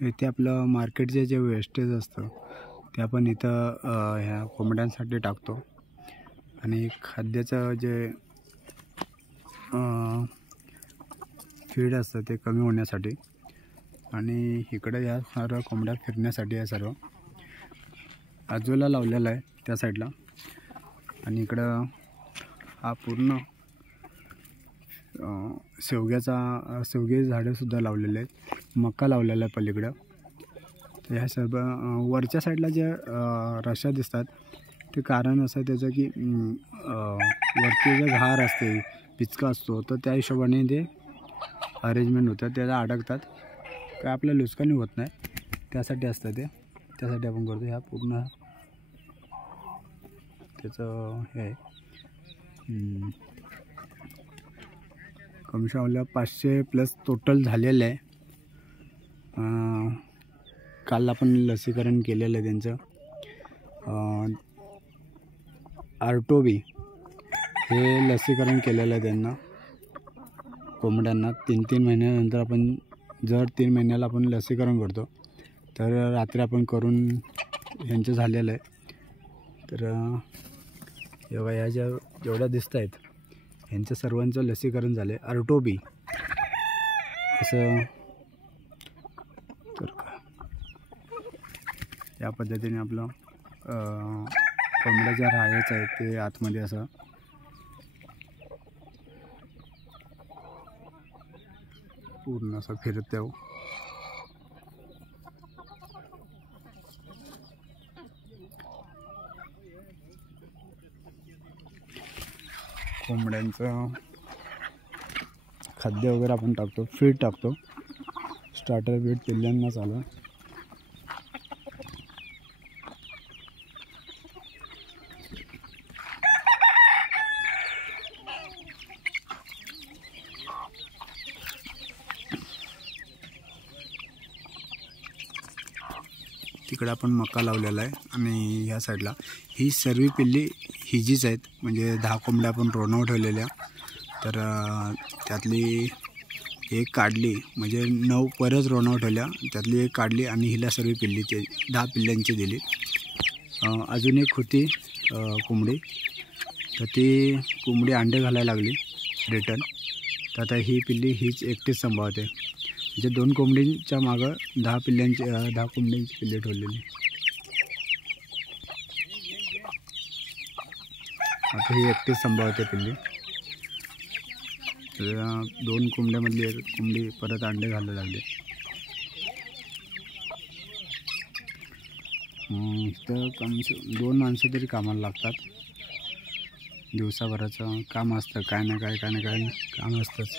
इथे आपलं मार्केटचे जे वेस्टेज असतं ते आपण इथं ह्या कोंबड्यांसाठी टाकतो आणि खाद्याचं जे फीड असतं ते कमी होण्यासाठी आणि इकडे या सर्व कोंबड्या फिरण्यासाठी आहे सर्व आजूला लावलेला आहे त्या साईडला आणि इकडं हा पूर्ण शेवगे झाडंसुद्धा लावलेले आहेत मका लावलेला आहे पलीकडं. तर ह्या सर्व वरच्या साईडला जे रश्या दिसतात ते कारण असं त्याचं की वरती जे घार असते पिचका असतो तर त्या हिशोबाने ते अरेंजमेंट होतं त्याला अडकतात काय आपल्या नुकसानी होत नाही त्यासाठी असतं ते त्यासाठी आपण करतो. ह्या पूर्ण त्याचं हे आहे कमिशन 500+ टोटल झालेलं आहे. काल आपण लसीकरण केलेलं आहे त्यांचं आर्टोबी हे लसीकरण केलेलं आहे त्यांना कोंबड्यांना 3-3 महिन्यानंतर आपण जर 3 महिन्याला आपण लसीकरण करतो तर रात्री आपण करून यांचं झालेलं आहे. तर एवढ्या ह्या ज्या जेवढ्या दिसत आहेत यांचं सर्वांचं लसीकरण झालं आहे आर्टोबी असं. तर या पद्धतीने आपलं कोंबड्या ज्या राहायचं आहे ते आतमध्ये असं पूर्ण असं फिरत जाऊ. कोंबड्यांचं खाद्य वगैरे आपण टाकतो फीड टाकतो स्टार्टर फीड पिल्ल्यांना चालू. तिकडे आपण मका लावलेला आहे आणि ह्या साईडला ही सर्व पिल्ली हिजीच आहेत म्हणजे 10 कोंबड्या आपण रोनावर ठेवलेल्या. तर त्यातली एक काढली म्हणजे 9 परत रोनावर ठेवल्या त्यातली एक काढली आणि हिला सर्व पिल्ली ते 10 पिल्ल्यांची दिली. अजून एक होती कोंबडी तर ती कोंबडी अंडे घालायला लागली रिटर्न. तर आता ही पिल्ली हीच एकटीच सांभाळते म्हणजे 2 कोंबडींच्या मागं 10 कोंबड्यांची पिल्ले ठेवलेली. आता ही एकटीच सांभाळते पिल्ली. तर 2 कोंबड्यामधली एक कोंबडी परत अंडे घालायला लागले. इथं कमी 2 माणसं तरी कामाला लागतात. दिवसाभराचं काम असतं काय ना काय काम असतंच.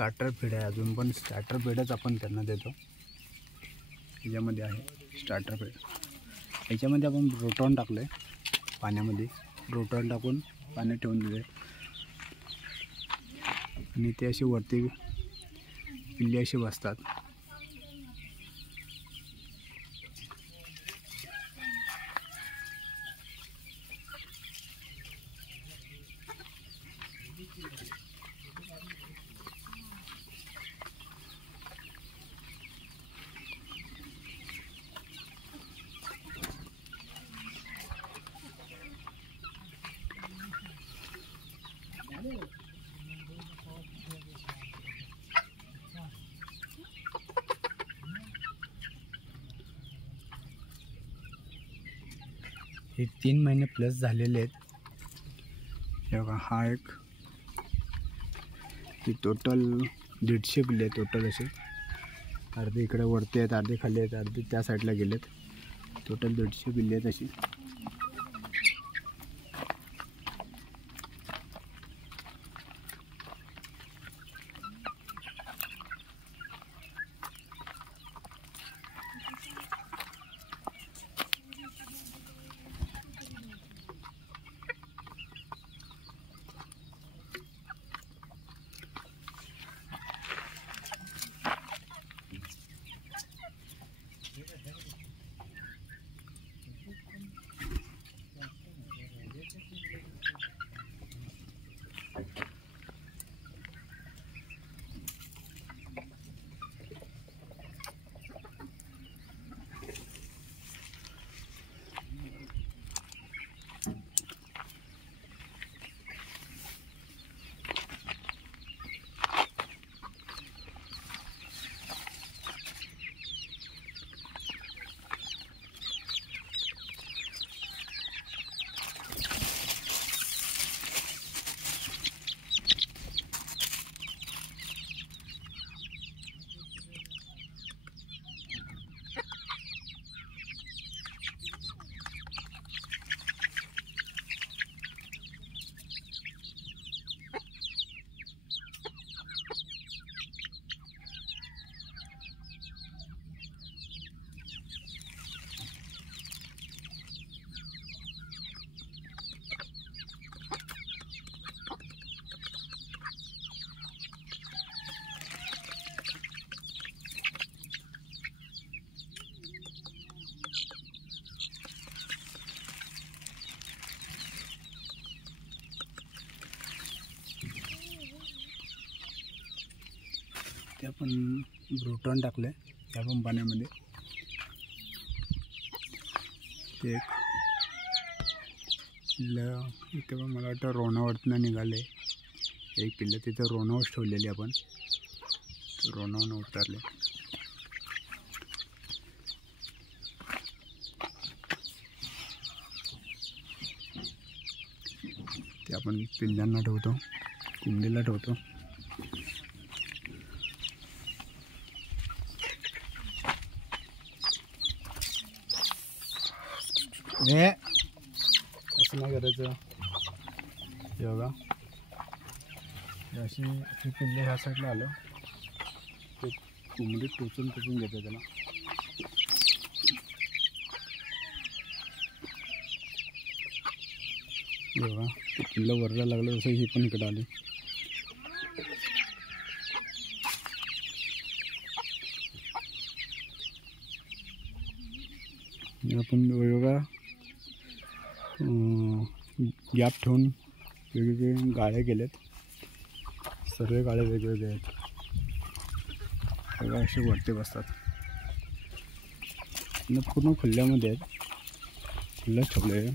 स्टार्टर फीड आहे, अजून पण स्टार्टर फीडच आपण त्यांना देतो. ह्याच्यामध्ये आहे स्टार्टर फीड. ह्याच्यामध्ये आपण ब्रोटॉन टाकलं आहे पाण्यामध्ये. ब्रोटॉन टाकून पाण्यात ठेवून दिले आणि ते असे वरती पिल्ली असे बसतात. हे 3 महिने प्लस झालेले आहेत. हे बघा, हा एक हे टोटल 150 पिल्ले आहेत टोटल. असे अर्धे इकडे वरती आहेत, अर्धे खाली आहेत, अर्धे त्या साईडला गेलेत. टोटल 150 पिल्ले आहेत अशी. ते आपण ब्रोटॉन टाकलं त्या पण पाण्यामध्ये. ते एक पिल्लं इथे पण मला वाटतं रोणावरनं निघाले. एक पिल्लं तिथं रोणावर ठेवलेली आपण, रोणावरनं उतरले. ते आपण पिल्लांना ठेवतो, कुंडीला ठेवतो. हे असं नाही करायचं. हे बघा, अशी पिल्ले ह्या साईडला आलं ते कोंबडीत टोचून घेते त्याला. हे बघा, ते पिल्लं वरला लागलं तसं ही पण इकडं आली. आपण बघा गॅप ठेवून वेगवेगळे गाळे केलेत. सर्व गाळे वेगवेगळे आहेत. बघा असे वरती बसतात. पूर्ण खुल्यामध्ये आहेत, खुल्ल्याच ठेवले.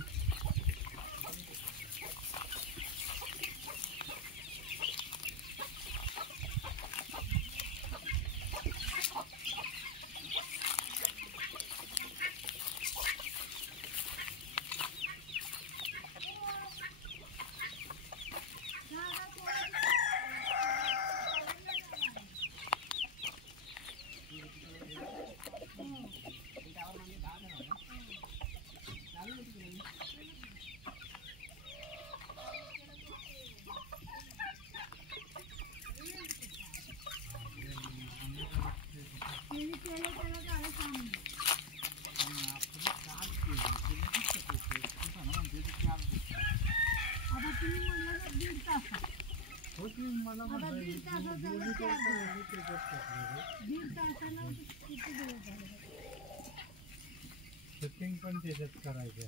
सेटिंग पण त्याच्यात करायचं.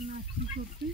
नाश्ती